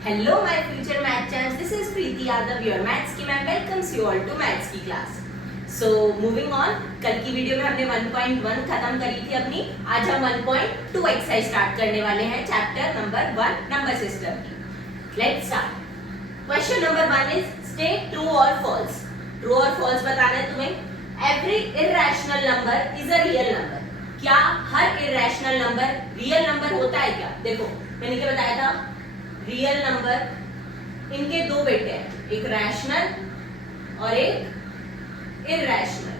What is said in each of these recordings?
Hello my future math champs, this is Preeti Yadav, your maths की ma'am welcomes you all to maths की class. So moving on, कल की video में हमने 1.1 खत्म करी थी अपनी. आज हम 1.2 एक्सरसाइज स्टार्ट करने वाले हैं चैप्टर नंबर 1 नंबर सिस्टम की. Let's start. Question number 1 is state true or false. True or false बताना है तुम्हें. Every irrational number is a real number. क्या हर irrational number real number होता है क्या? देखो मैंने क्या बताया था, रियल नंबर इनके दो बेटे हैं, एक रैशनल और एक इरैशनल.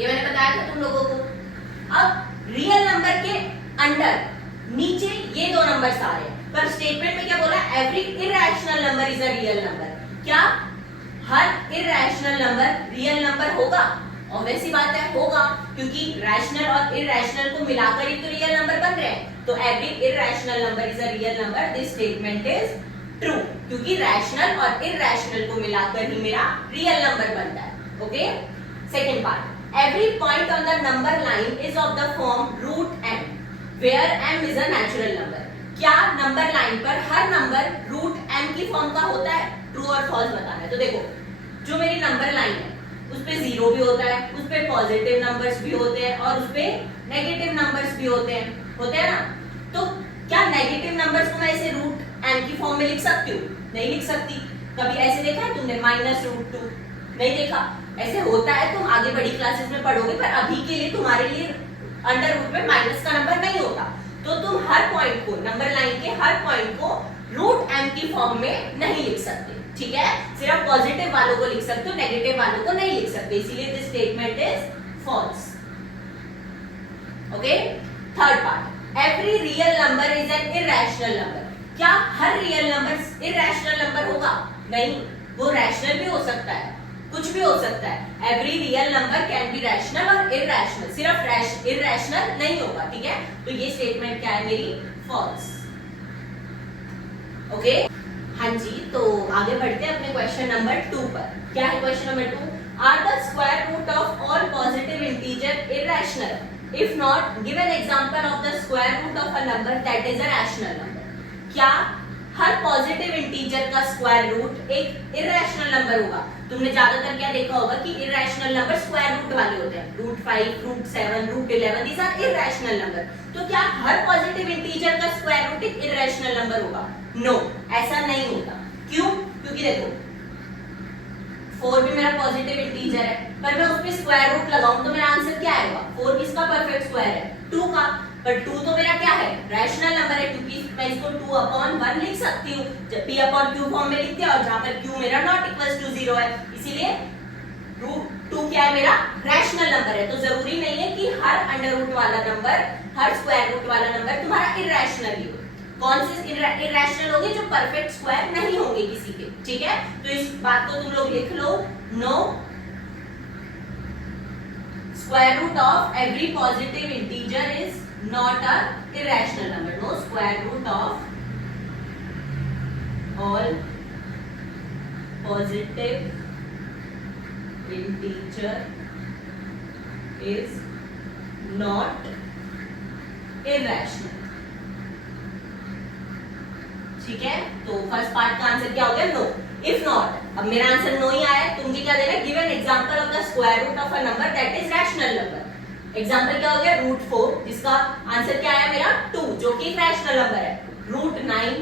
ये मैंने बताया था तुम लोगों को. अब रियल नंबर के अंडर नीचे ये दो नंबर्स आ रहे हैं, पर स्टेटमेंट में क्या बोला, every irrational number is a real number. क्या हर इरैशनल नंबर रियल नंबर होगा? ऑब्वियस सी बात है, होगा, क्योंकि रैशनल और इरैशनल को मिलाकर ही तो रियल नंबर बन रहे हैं. तो every irrational number is a real number. This statement is true, क्योंकि रैशनल और इरैशनल को मिलाकर ही मेरा रियल नंबर बनता है. Okay. Second part, every point on the number line is of the form root m where m is a natural number. क्या number line पर हर नंबर रूट m की फॉर्म का होता है? ट्रू और फॉल्स बताना है. तो देखो, जो मेरी नंबर लाइन है उस पे जीरो भी होता है, उस पे पॉजिटिव नंबर्स भी होते हैं और उस पे नेगेटिव नंबर्स भी होते हैं ना. तो क्या नेगेटिव नंबर्स को मैं ऐसे रूट m की फॉर्म में लिख सकती हूँ? नहीं लिख सकती. कभी ऐसे देखा है तुमने -√2? नहीं देखा. ऐसे होता है, तुम आगे बड़ी क्लासेस में पढ़ोगे, पर अभी के लिए तुम्हारे लिए अंडर रूट में माइनस का नंबर नहीं होता. तो तुम हर पॉइंट को, नंबर लाइन के हर पॉइंट को रूट m की फॉर्म में नहीं लिख सकते. ठीक है, सिर्फ पॉजिटिव वालों को लिख सकते हो, नेगेटिव वालों को नहीं लिख सकते. इसीलिए this statement is false. Okay. Third part, every real number is an irrational number. क्या हर रियल नंबर इरैशनल नंबर होगा? नहीं, वो रैशनल भी हो सकता है, कुछ भी हो सकता है. Every real number can be rational और इरैशनल, सिर्फ इरैशनल नहीं होगा. ठीक है, तो ये स्टेटमेंट क्या है मेरी? फॉल्स. ओके. हाँ जी, तो आगे बढ़ते हैं अपने क्वेश्चन नंबर 2 पर. क्या है question number 2? Are the square root of all positive integer irrational? If not, give an example of the square root of a number that is a rational number. क्या हर पॉजिटिव इंटीजर का square root एक irrational number होगा? तुमने ज्यादातर क्या देखा होगा कि इरैशनल नंबर स्क्वायर रूट वाले होते हैं. √5, √7, √11, these are irrational number. तो क्या हर पॉजिटिव इंटीजर का स्क्वायर रूट एक इरैशनल नंबर होगा? नो, ऐसा नहीं होता. क्यों? क्योंकि देखो 4 भी मेरा पॉजिटिव इंटीजर है, पर मैं उस पे स्क्वायर रूट लगाऊं तो मेरा आंसर क्या आएगा? 4 किसका परफेक्ट स्क्वायर है? 2 का. पर 2 तो मेरा क्या है? रैशनल नंबर है, क्योंकि मैं इसको 2/1 लिख सकती हूँ, जब p/q फॉर्म में लिखते हैं, और जहां पर q मेरा नॉट इक्वल्स टू 0 है, इसीलिए √2 क्या है मेरा? रैशनल नंबर है. तो जरूरी नहीं है कि हर अंडर रूट वाला नंबर, हर स्क्वायर रूट वाला नंबर तुम्हारा इरैशनल ही हो. कौन से इरैशनल होंगे? जो परफेक्ट स्क्वायर नहीं होंगे किसी के. ठीक है, तो इस बात को तुम लोग लिख लो. No square root of every positive integer is not a irrational number. No square root of all positive integer is not irrational. ठीक है, तो फर्स्ट पार्ट का आंसर क्या हो गया? नो. इफ नॉट, अब मेरा आंसर नो ही आया है, तो मुझे क्या देना है? Give an example of the square root of a number that is rational number. Example क्या हो गया? √4, जिसका आंसर क्या आया मेरा? 2, जो कि एक रैशनल नंबर है. √9,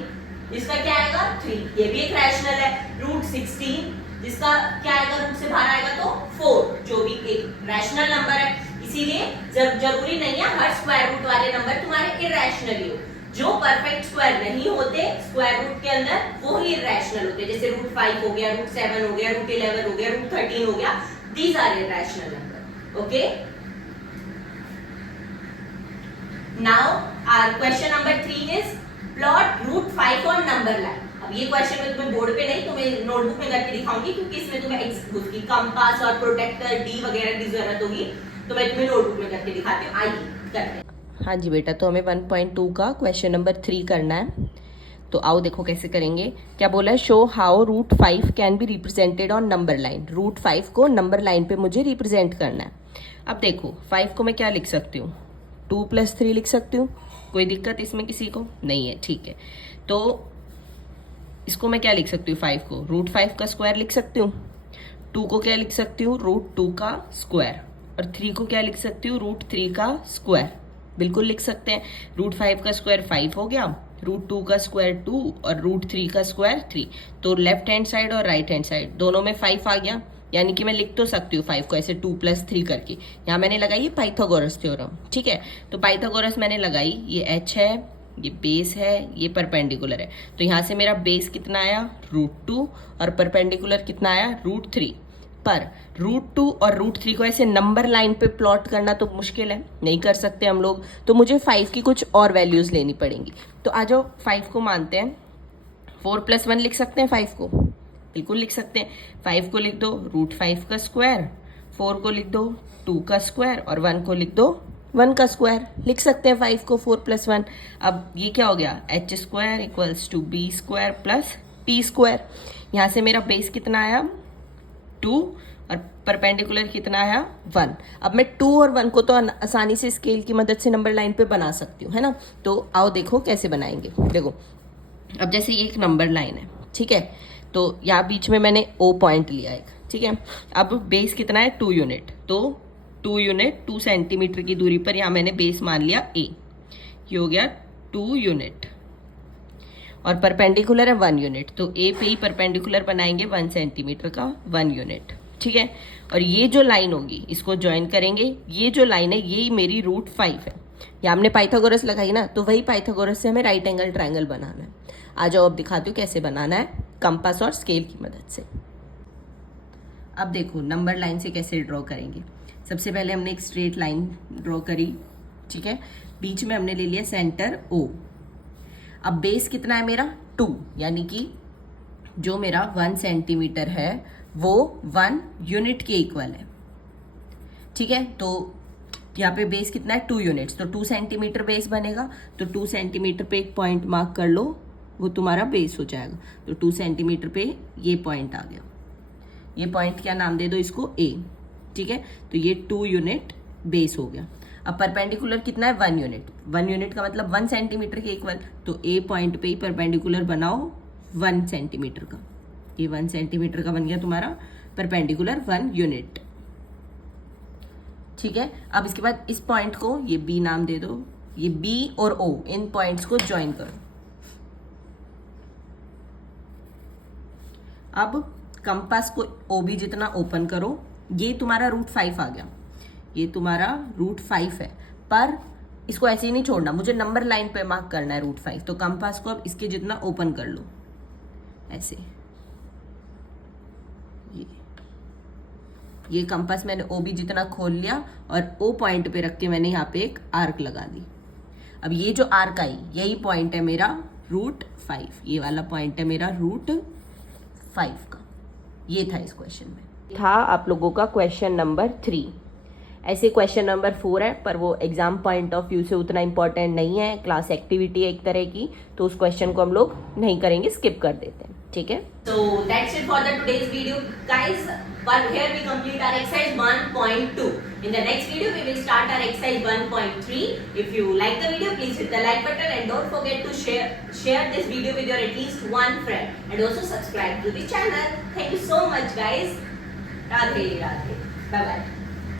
जिसका क्या आएगा? 3, ये भी एक रैशनल है. √16, जिसका क्या आएगा? रूट से बाहर आएगा तो 4, जो भी एक रैशनल नंबर है. इसीलिए जरूरी नहीं है हर स्क्वायर रूट वाले नंबर तुम्हारे इरैशनल ही हो. जो परफेक्ट स्क्वायर नहीं होते स्क्वायर रूट के अंदर, वो ही इरैशनल होते हैं. जैसे √5 हो गया, √7 हो गया, √11 हो गया, √13 हो गया. These are irrational number. Okay. Now our question number 3 is plot √5 on number line. अब ये क्वेश्चन मैं तुम्हें बोर्ड पे नहीं, तुम्हें नोटबुक में करके दिखाऊंगी, क्योंकि इसमें तुम्हें उसकी कंपास और प्रोटेक्टर डी वगैरह की जरूरत होगी. तो मैं तुम्हें नोटबुक में करके दिखाती हूँ. आइए करते हैं. हाँ जी बेटा, तो हमें 1.2 का क्वेश्चन नंबर 3 करना है. तो आओ देखो कैसे करेंगे. क्या बोला है? Show how √5 can be represented on number line. √5 को नंबर लाइन पे मुझे रिप्रेजेंट करना है. अब देखो 5 को मैं क्या लिख सकती हूँ? 2 + 3 लिख सकती हूँ. कोई दिक्कत इसमें किसी को नहीं है? ठीक है, तो इसको मैं क्या लिख सकती हूँ, 5 को √5 का स्क्वायर लिख सकती हूँ, 2 को क्या लिख सकती हूँ, √2 का स्क्वायर, और 3 को क्या लिख सकती हूँ, √3 का स्क्वायर। बिल्कुल लिख सकते हैं। √5 का स्क्वायर 5 हो गया, √2 का स्क्वायर 2 और √3 का स्क्वायर 3। तो लेफ्ट हैंड साइड और राइट हैंड साइड दोनों में 5 आ गया, यानी कि मैं लिख तो सकती हूँ 5 को ऐसे 2 + 3 करके। यहाँ मैंने लगाई है पाइथागोरस थ्योरम, ठीक है। तो पाइथागोरस मैंने लगाई, ये h है, ये बेस है, ये परपेंडिकुलर है। तो यहाँ से मेरा बेस कितना आया, √2, और परपेंडिकुलर कितना आया, √3। पर √2 और √3 को ऐसे नंबर लाइन पे प्लॉट करना तो मुश्किल है, नहीं कर सकते हम लोग। तो मुझे 5 की कुछ और वैल्यूज लेनी पड़ेंगी। तो आ जाओ 5 को मानते हैं, 4 + 1 लिख सकते हैं 5 को, बिल्कुल लिख सकते हैं। 5 को लिख दो √5 का स्क्वायर, 4 को लिख दो 2 का स्क्वायर, और 1 को लिख दो 1 का स्क्वायर। लिख सकते हैं 5 को 4 + 1। अब ये क्या हो गया, h² = b² + t²। यहाँ से मेरा बेस कितना आया, 2, और परपेंडिकुलर कितना आया, 1। अब मैं 2 और 1 को तो आसानी से स्केल की मदद से नंबर लाइन पे बना सकती हूँ, है ना। तो आओ देखो कैसे बनाएंगे। देखो अब जैसे ये एक नंबर लाइन है, ठीक है, तो यहाँ बीच में मैंने O पॉइंट लिया एक, ठीक है। अब बेस कितना है, 2 यूनिट, तो 2 यूनिट 2 सेंटीमीटर की दूरी पर यहाँ मैंने बेस मान लिया A, ये हो गया 2 यूनिट, और परपेंडिकुलर है 1 यूनिट, तो A पे ही परपेंडिकुलर बनाएंगे 1 सेंटीमीटर का 1 यूनिट, ठीक है। और ये जो लाइन होगी इसको ज्वाइन करेंगे, ये जो लाइन है यही मेरी √5 है। या हमने पाइथागोरस लगाई ना, तो वही पाइथागोरस से हमें राइट एंगल ट्रायंगल बनाना है। आ जाओ अब दिखाती हूँ कैसे बनाना है, कंपास और स्केल की मदद से। अब देखो नंबर लाइन से कैसे ड्रॉ करेंगे। सबसे पहले हमने एक स्ट्रेट लाइन ड्रॉ करी, ठीक है, बीच में हमने ले लिया सेंटर O। अब बेस कितना है मेरा, 2, यानी कि जो मेरा 1 सेंटीमीटर है वो 1 यूनिट के इक्वल है, ठीक है। तो यहाँ पे बेस कितना है, 2 यूनिट्स, तो 2 सेंटीमीटर बेस बनेगा। तो 2 सेंटीमीटर पे एक पॉइंट मार्क कर लो, वो तुम्हारा बेस हो जाएगा। तो 2 सेंटीमीटर पे ये पॉइंट आ गया, ये पॉइंट क्या नाम दे दो इसको, A, ठीक है। तो ये 2 यूनिट बेस हो गया। अब परपेंडिकुलर कितना है, 1 यूनिट, 1 यूनिट का मतलब 1 सेंटीमीटर के इक्वल। तो A पॉइंट पे ही परपेंडिकुलर बनाओ 1 सेंटीमीटर का, ये 1 सेंटीमीटर का बन गया तुम्हारा परपेंडिकुलर 1 यूनिट, ठीक है। अब इसके बाद इस पॉइंट को ये B नाम दे दो, ये B और O इन पॉइंट्स को ज्वाइन करो। अब कंपास को OB जितना ओपन करो, ये तुम्हारा √5 आ गया, ये तुम्हारा √5 है। पर इसको ऐसे ही नहीं छोड़ना, मुझे नंबर लाइन पे मार्क करना है √5। तो कंपास को अब इसके जितना ओपन कर लो, ऐसे। ये कंपास मैंने OB जितना खोल लिया, और O पॉइंट पे रख के मैंने यहाँ पे एक आर्क लगा दी। अब ये जो आर्क आई यही पॉइंट है मेरा √5, ये वाला पॉइंट है मेरा √5 का। ये था इस क्वेश्चन में, था आप लोगों का क्वेश्चन नंबर 3। ऐसे क्वेश्चन नंबर 4 है, पर वो एग्जाम पॉइंट ऑफ व्यू से उतना इंपॉर्टेंट नहीं है, क्लास एक्टिविटी है एक तरह की, तो उस क्वेश्चन को हम लोग नहीं करेंगे, स्किप कर देते हैं, ठीक है। So that's it for the today's video, guys. But here we complete our exercise 1.2. In the next video, we will start our exercise 1.3. If you like the video, please hit the like button and don't forget to share this video with your at least one friend, and also subscribe to the channel. Thank you so much, guys. Radhe Radhe. Bye bye.